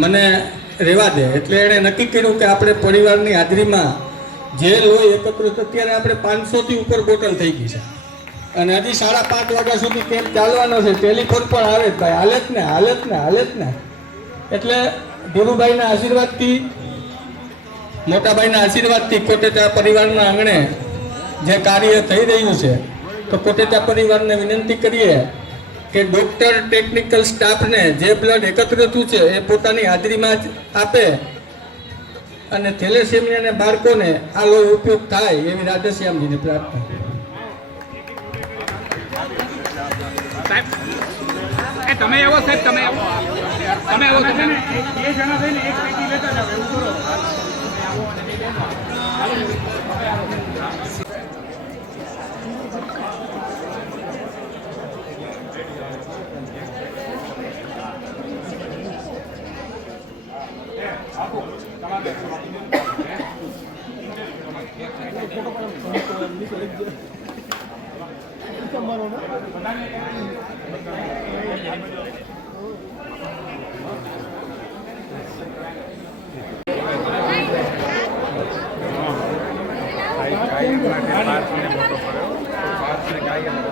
મને રહેવા દે, એટલે એણે નક્કી કર્યું કે આપણે પરિવારની હાજરીમાં જે લોહી એકત્રિત, અત્યારે આપણે 500થી ઉપર બોટલ થઈ ગઈ છે અને હજી 5:30 વાગ્યા સુધી કેમ્પ ચાલવાનો છે. ટેલિફોન પણ આવે જ, ભાઈ હાલે જ ને. એટલે ધીરુભાઈના આશીર્વાદથી, મોટાભાઈના આશીર્વાદથી કોટેચા પરિવારના આંગણે જે કાર્ય થઈ રહ્યું છે, તો કોટેચા પરિવારને વિનંતી કરીએ કે ડૉક્ટર, ટેકનિકલ સ્ટાફને જે બ્લડ એકત્રિત થયું છે એ પોતાની હાજરીમાં જ આપે અને થેલેસેમિયાના બાળકોને આ લોહી ઉપયોગ થાય એવી રાધેશ્યામજીને પ્રાર્થના. તમે આવો સાહેબ, તમે આવો. બે જણા થઈને એક પેટી લેતા જાવ, એવું કરો. Gracias.